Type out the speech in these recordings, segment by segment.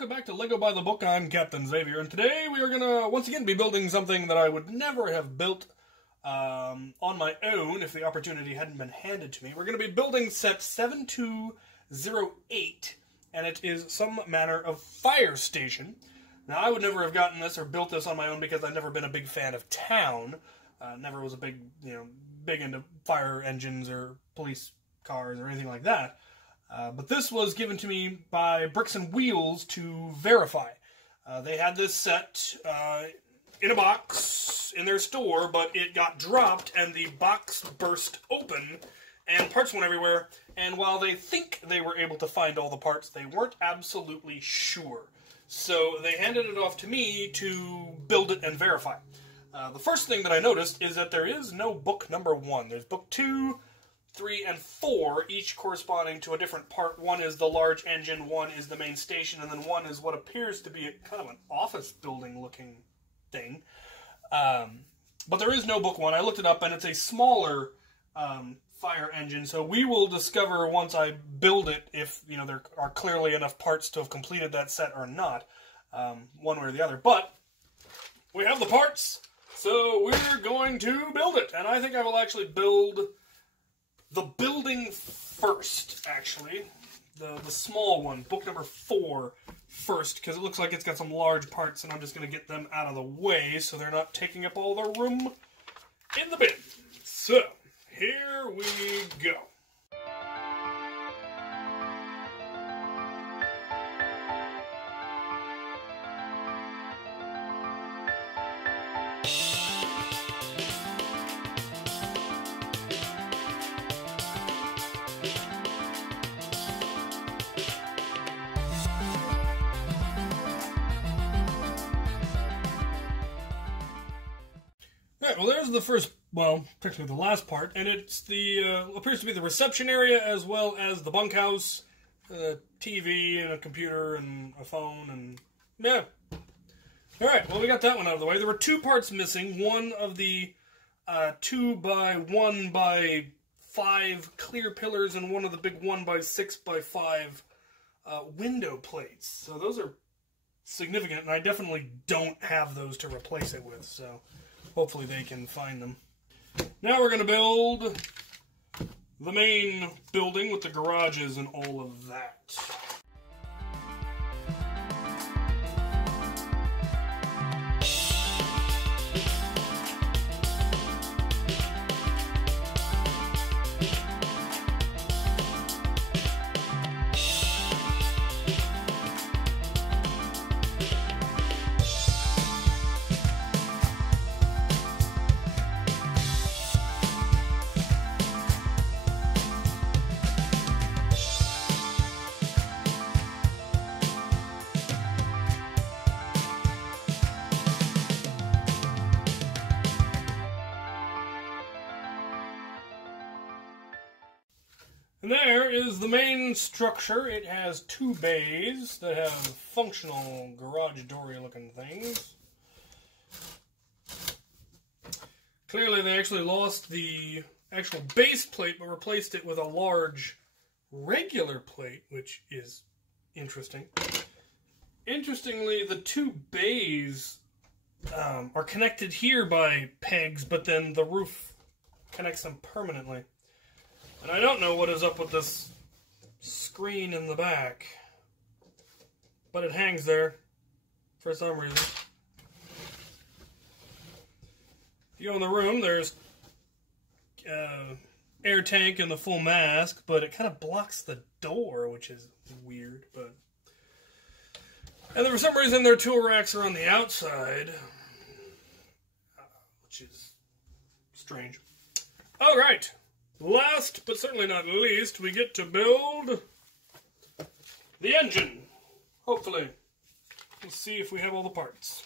welcome back to Lego by the Book. I'm Captain Xavier, and today we are going to once again be building something that I would never have built on my own if the opportunity hadn't been handed to me. We're going to be building set 7208, and it is some manner of fire station. Now, I would never have gotten this or built this on my own because I've never been a big fan of town. Never was a big into fire engines or police cars or anything like that. But this was given to me by Bricks and Wheels to verify. They had this set in a box in their store, but it got dropped and the box burst open and parts went everywhere. And while they think they were able to find all the parts, they weren't absolutely sure. So they handed it off to me to build it and verify. The first thing that I noticed is that there is no book number 1. There's book 2, 3, and 4, each corresponding to a different part. One is the large engine, one is the main station, and then one is what appears to be kind of an office building looking thing. But there is no book 1. I looked it up, and it's a smaller fire engine, so we will discover once I build it if there are clearly enough parts to have completed that set or not, one way or the other. But we have the parts, so we're going to build it, and I think I will actually build the building first, actually. The small one, book number 4 first, because it looks like it's got some large parts, and I'm just going to get them out of the way so they're not taking up all the room in the bin. So, here we go. Well, there's the first, technically the last part, and it's the, appears to be the reception area as well as the bunkhouse, TV and a computer and a phone, and yeah. Alright, well, we got that one out of the way. There were 2 parts missing, one of the 2 by 1 by 5 clear pillars and one of the big 1 by 6 by 5 window plates. So those are significant, and I definitely don't have those to replace it with, so hopefully they can find them. Now we're going to build the main building with the garages and all of that. And there is the main structure. It has 2 bays that have functional garage door-y looking things. Clearly they actually lost the actual base plate but replaced it with a large regular plate, which is interesting. Interestingly, the 2 bays are connected here by pegs, but then the roof connects them permanently. And I don't know what is up with this screen in the back, but it hangs there for some reason. If you go in the room, there's air tank and the full mask, but it kind of blocks the door, which is weird. And for some reason their tool racks are on the outside, which is strange. All right. Last, but certainly not least, we get to build the engine. Hopefully. We'll see if we have all the parts.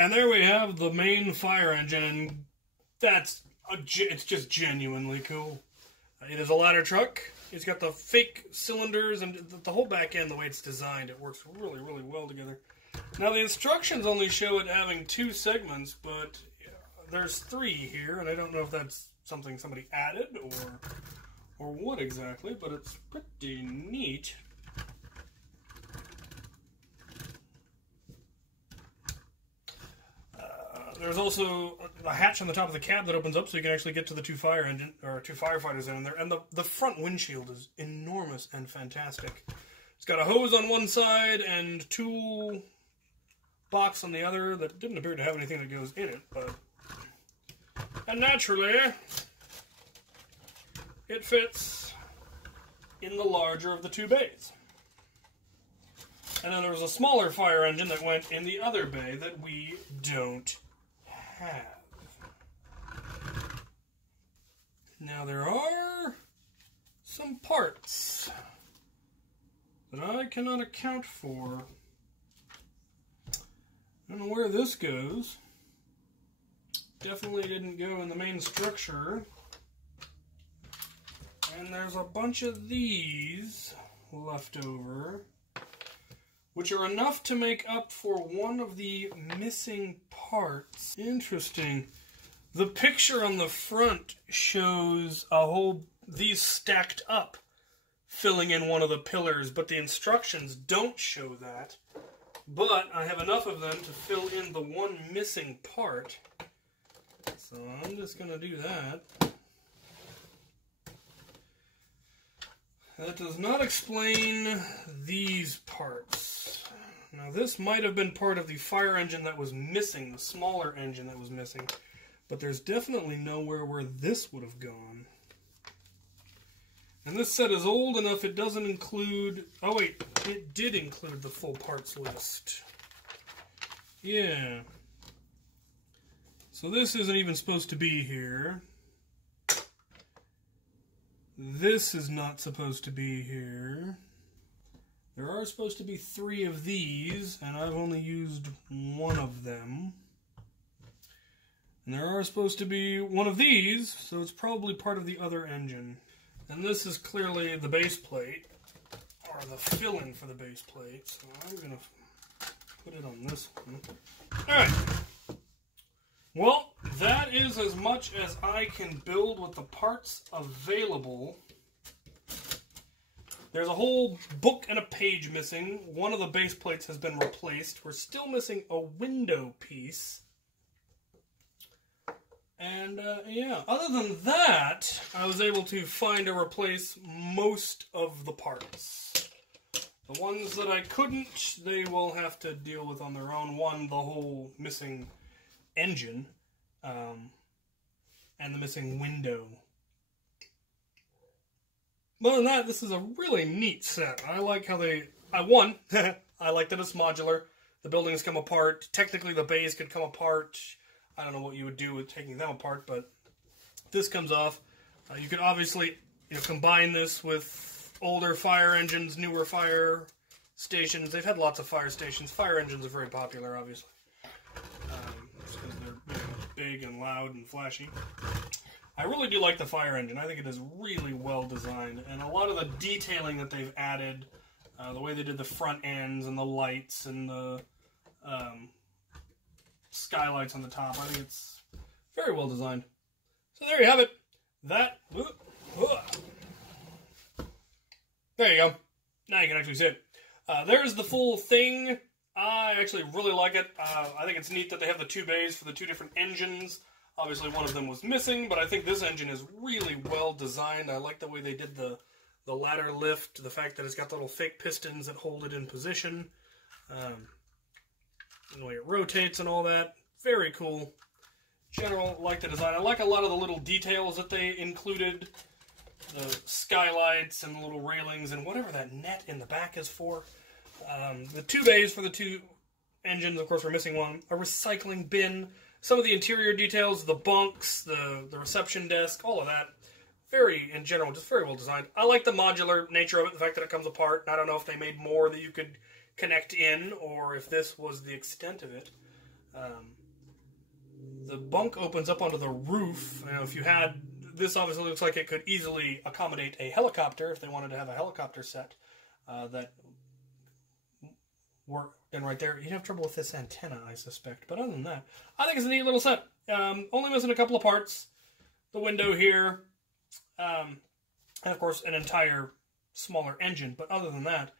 And there we have the main fire engine. it's just genuinely cool. It is a ladder truck. It's got the fake cylinders and the whole back end, the way it's designed, it works really, really well together. Now, the instructions only show it having 2 segments, but there's 3 here, and I don't know if that's something somebody added or what exactly, but it's pretty neat. There's also a hatch on the top of the cab that opens up so you can actually get to the 2 firefighters in there. And the front windshield is enormous and fantastic. It's got a hose on one side and tool box on the other that didn't appear to have anything that goes in it, but... And naturally, it fits in the larger of the 2 bays. And then there was a smaller fire engine that went in the other bay that we don't have. Now there are some parts that I cannot account for. I don't know where this goes. Definitely didn't go in the main structure. And there's a bunch of these left over, which are enough to make up for one of the missing parts. Interesting. The picture on the front shows these stacked up, filling in one of the pillars, but the instructions don't show that. But I have enough of them to fill in the one missing part. So I'm just going to do that. That does not explain these parts. Now this might have been part of the fire engine that was missing, the smaller engine that was missing, but there's definitely nowhere where this would have gone. And this set is old enough it doesn't include... Oh wait, it did include the full parts list. Yeah. So this isn't even supposed to be here. This is not supposed to be here. There are supposed to be 3 of these, and I've only used 1 of them. And there are supposed to be 1 of these, so it's probably part of the other engine. And this is clearly the base plate, or the fill-in for the base plate, so I'm going to put it on this one. Alright. Well, that is as much as I can build with the parts available. There's a whole book and a page missing. One of the base plates has been replaced. We're still missing a window piece. And, yeah, other than that, I was able to find or replace most of the parts. The ones that I couldn't, they will have to deal with on their own. One, the whole missing engine, and the missing window. Other than that, this is a really neat set. I like how I like that it's modular. The buildings come apart. Technically, the bays could come apart. I don't know what you would do with taking them apart, but this comes off. You could obviously combine this with older fire engines, newer fire stations. They've had lots of fire stations. Fire engines are very popular, obviously. Because they're big and loud and flashy. I really do like the fire engine. I think it is really well designed. And a lot of the detailing that they've added, the way they did the front ends and the lights and the skylights on the top, I think it's very well designed. So there you have it. There you go. Now you can actually see it. There's the full thing. I actually really like it. I think it's neat that they have the 2 bays for the 2 different engines. Obviously one of them was missing, but I think this engine is really well designed. I like the way they did the ladder lift, the fact that it's got the little fake pistons that hold it in position, the way it rotates and all that. Very cool. General, like the design. I like a lot of the little details that they included. The skylights and the little railings and whatever that net in the back is for. The 2 bays for the 2 engines, of course we're missing one. A recycling bin. Some of the interior details, the bunks, the reception desk, all of that. In general, just very well designed. I like the modular nature of it, the fact that it comes apart. I don't know if they made more that you could connect in, or if this was the extent of it. The bunk opens up onto the roof. You know, if you had... This obviously looks like it could easily accommodate a helicopter if they wanted to have a helicopter set that worked in right there. You'd have trouble with this antenna, I suspect. But other than that, I think it's a neat little set. Only missing a couple of parts. The window here. And, of course, an entire smaller engine. But other than that,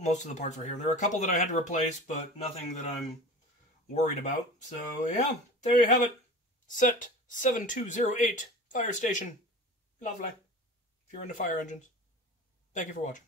most of the parts were here. There are a couple that I had to replace, but nothing that I'm worried about. So, yeah, there you have it. Set 7208. Fire station. Lovely. If you're into fire engines. Thank you for watching.